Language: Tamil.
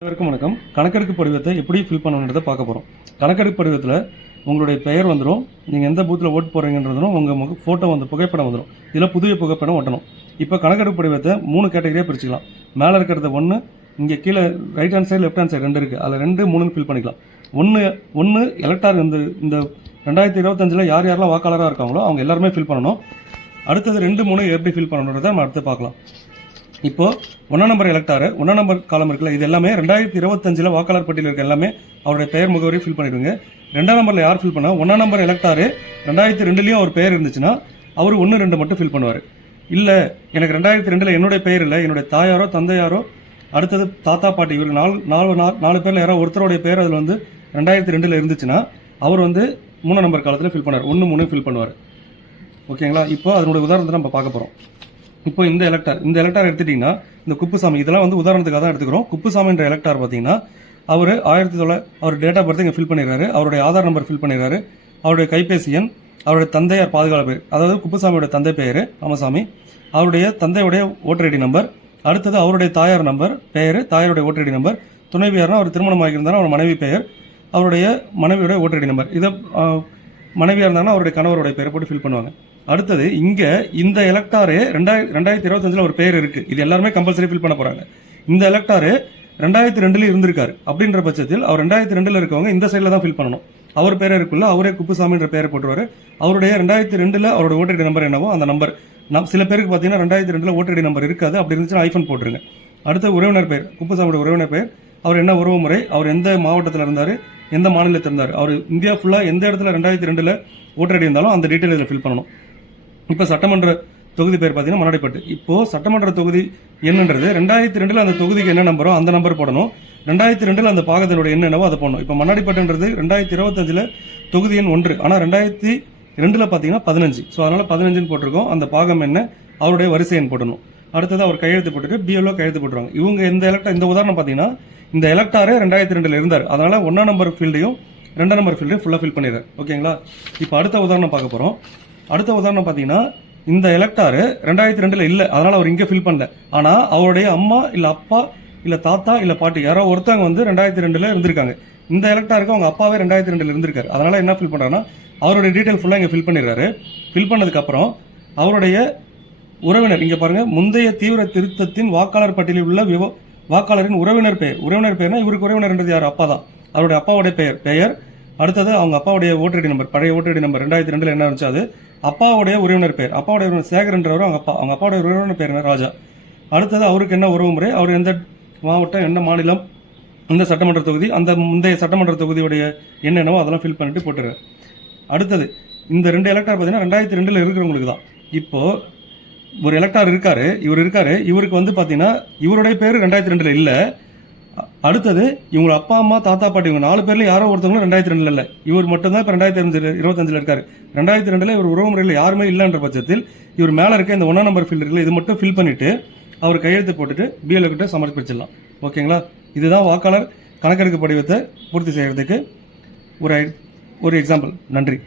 அனைவருக்கும் வணக்கம். கணக்கெடுப்பு படிவத்தை எப்படி ஃபில் பண்ணணுன்றதை பார்க்க போகிறோம். கணக்கெடுப்பு படிவத்தில் உங்களுடைய பெயர் வந்துடும், நீங்கள் எந்த பூத்தில் ஓட்டு போகிறீங்கன்றதும் உங்கள் ஃபோட்டோ வந்து புகைப்படம் வந்துடும். இதில் புதிய புகைப்படம் ஒட்டணும். இப்போ கணக்கெடுப்பு படிவத்தை 3 கேட்டகரியாக பிரிச்சுக்கலாம். மேலே இருக்கிறது 1, இங்கே கீழே right hand side left hand side 2 இருக்குது. அதில் 2, 3 ஃபில் பண்ணிக்கலாம். ஒன்று எலக்டார் இந்த 2025 யார் யாரெல்லாம் வாக்காளராக இருக்காங்களோ அவங்க எல்லாருமே ஃபில் பண்ணணும். அடுத்தது 2, 3 எப்படி ஃபில் பண்ணணுன்றதை நம்ம அடுத்து பார்க்கலாம். இப்போ 1 நம்பர் எலக்டாரு 1 நம்பர் காலம் இருக்குல்ல, இது எல்லாமே 2025 வாக்காளர் பட்டியல் இருக்க எல்லாமே அவருடைய பெயர் முகவரி ஃபில் பண்ணிடுங்க. 2ஆம் நம்பரில் யார் ஃபில் பண்ணா 1 நம்பர் எலக்டாரு 2002 அவர் பெயர் இருந்துச்சுன்னா அவர் 1, 2 மட்டும் ஃபில் பண்ணுவார். இல்லை எனக்கு 2002 என்னுடைய பெயர் இல்லை, என்னுடைய தாயாரோ தந்தையாரோ அடுத்தது தாத்தா பாட்டி இவருக்கு 4 பேரில் யாரோ ஒருத்தருடைய பேர் அதில் வந்து 2002 இருந்துச்சுன்னா அவர் வந்து 3 நம்பர் காலத்தில் ஃபில் பண்ணுவார், 1, 3 ஃபில் பண்ணுவார். ஓகேங்களா? இப்போ அதனுடைய உதாரணத்தை நம்ம பார்க்க போகிறோம். இப்போ இந்த எலக்டார் எடுத்துட்டீங்கன்னா இந்த குப்புசாமி இதெல்லாம் வந்து உதாரணத்துக்காக தான் எடுத்துக்கிறோம். குப்புசாமின்ற எலக்டார் பார்த்தீங்கன்னா அவர் அவர் டேட் ஆஃப் பர்த் இங்கே ஃபில் பண்ணிடுறாரு, அவருடைய ஆதார் நம்பர் ஃபில் பண்ணிடுறாரு, அவருடைய கைபேசி எண், அவருடைய தந்தையார் பாதுகாப்பு பேர், அதாவது குப்புசாமியோட தந்தை பெயர் ராமசாமி, அவருடைய தந்தையுடைய ஓட்டர் ஐடி நம்பர், அடுத்தது அவருடைய தாயார் நம்பர் பெயர், தாயாருடைய ஓட்டர் ஐடி நம்பர், துணைவியார்னா அவர் திருமணம் ஆகியிருந்தாலும் அவர் மனைவி பெயர், அவருடைய மனைவியுடைய ஓட்டர் ஐடி நம்பர், இதை மனைவியாக இருந்தாங்கன்னா அவருடைய கணவருடைய பெயரை போட்டு ஃபில் பண்ணுவாங்க. அடுத்தது இங்கே இந்த எலக்டாரு 2025 ஒரு பேர் இருக்கு, இது எல்லாருமே கம்பல்சரி ஃபில் பண்ண போறாங்க. இந்த எலக்டாரு 2002 இருந்திருக்காரு அப்படின்ற பட்சத்தில் அவர் 2002 இருக்கவங்க இந்த சைடில் தான் ஃபில் பண்ணணும். அவர் பேரே இருக்குல்ல, அவரே குப்புசாமின்ற பேரை போட்டுருவாரு. அவருடைய 2002 அவரோட ஓட்டர் ஐடி நம்பர் என்னவோ அந்த நம்பர் சில பேருக்கு பார்த்தீங்கன்னா 2002 ஓட்டர் ஐடி நம்பர் இருக்காது, அப்படி இருந்துச்சுன்னா ஐஃபோன் போட்டுருங்க. அடுத்த உறவினர் பெயர், குப்புசாமியோட உறவினர் பெயர், அவர் என்ன உறவு முறை, அவர் எந்த மாவட்டத்தில் இருந்தார், எந்த மாநிலத்தில் இருந்தார், அவர் இந்தியா ஃபுல்லாக எந்த இடத்துல 2002 ஓட்டர் ஐடி இருந்தாலும் அந்த டீட்டெயில் இதில் ஃபில் பண்ணணும். இப்போ சட்டமன்ற தொகுதி பேர் பார்த்தீங்கன்னா மண்ணாடிப்பட்டு. இப்போ சட்டமன்ற தொகுதி என்னன்றது 2002 அந்த தொகுதிக்கு என்ன நம்பரோ அந்த நம்பர் போடணும். 2002 அந்த பாகத்தினுடைய என்னவோ அதை போடணும். இப்போ மண்ணாடிப்பட்டுன்றது 2025 தொகுதி எண் 1, ஆனால் 2002 பார்த்தீங்கன்னா 15. ஸோ அதனால 15 போட்டிருக்கோம். அந்த பாகம் என்ன, அவருடைய வரிசை எண் போடணும். அடுத்தது அவர் கையெழுத்து போட்டுட்டு பிஎல்ஓ கையெழுத்து போட்டுருவாங்க. இவங்க இந்த உதாரணம் பார்த்தீங்கன்னா இந்த எலக்டாரு 2002 இருந்தார், அதனால 1ஆம் நம்பர் ஃபீல்டையும் 2ஆம் நம்பர் ஃபீல்டையும் ஃபுல்லாக ஃபில் பண்ணிடுறாரு. ஓகேங்களா? இப்போ அடுத்த உதாரணம் பார்க்க போகிறோம். அடுத்த உதாரணம் பார்த்தீங்கன்னா இந்த எலக்டாரு 2002 இல்லை, அதனால அவர் இங்கே ஃபில் பண்ணல. ஆனால் அவருடைய அம்மா இல்லை அப்பா இல்லை தாத்தா இல்லை பாட்டி யாரோ ஒருத்தவங்க வந்து 2002 இருந்திருக்காங்க. இந்த எலக்டாருக்கு அவங்க அப்பாவே 2002 இருந்திருக்காரு, அதனால என்ன ஃபில் பண்ணுறாங்கன்னா அவருடைய டீட்டெயில் ஃபுல்லாக இங்கே ஃபில் பண்ணிடுறாரு. ஃபில் பண்ணதுக்கப்புறம் அவருடைய உறவினர் இங்கே பாருங்க, முந்தைய தீவிர திருத்தத்தின் வாக்காளர் பட்டியலில் உள்ள வாக்காளரின் உறவினர் பெயர்னா இவருக்கு உறவினர்ன்றது யார், அப்பா தான். அவருடைய அப்பாவுடைய பெயர், அடுத்தது அவங்க அப்பாவுடைய ஓட்டர் ஐடி நம்பர், பழைய ஓட்டர் ஐடி நம்பர் 2002 என்ன இருந்துச்சு அது, அப்பாவுடைய உறவினர் பெயர், அப்பாவுடைய உறவினர் சேகர்ன்றவர் அவங்க அப்பாவுடைய உறவினர் பெயர் ராஜா. அடுத்தது அவருக்கு என்ன உறவு முறை, அவர் எந்த மாவட்டம் என்ன மாநிலம், இந்த சட்டமன்ற தொகுதி, அந்த முந்தைய சட்டமன்ற தொகுதியுடைய என்னென்னவோ அதெல்லாம் ஃபில் பண்ணிட்டு போட்டுருவார். அடுத்தது இந்த 2 எலக்டார் பார்த்தீங்கன்னா 2002 இருக்கிறவங்களுக்கு தான். இப்போ ஒரு எலக்டார் இவருக்கு வந்து பார்த்தீங்கன்னா இவருடைய பேர் 2002 இல்லை. அடுத்தது இவங்க அப்பா அம்மா தாத்தா பாட்டி இவங்க 4 பேர்ல யாரோ ஒருத்தவங்க 2002 இல்லை, இவர் மட்டும்தான் இப்போ 2025 இருக்காரு. 2002 இவர் உறவு முறையில் யாருமே இல்லைன்ற பட்சத்தில் இவர் மேலே இருக்க இந்த 1ஆம் நம்பர் ஃபீல்டு இருக்குல்ல, இது மட்டும் ஃபில் பண்ணிட்டு அவர் கையெழுத்து போட்டுட்டு பிஎல்ஓ கிட்ட சமர்ப்பிச்சிடலாம். ஓகேங்களா? இதுதான் வாக்காளர் கணக்கெடுப்பு படிவத்தை பூர்த்தி செய்யறதுக்கு ஒரு எக்ஸாம்பிள். நன்றி.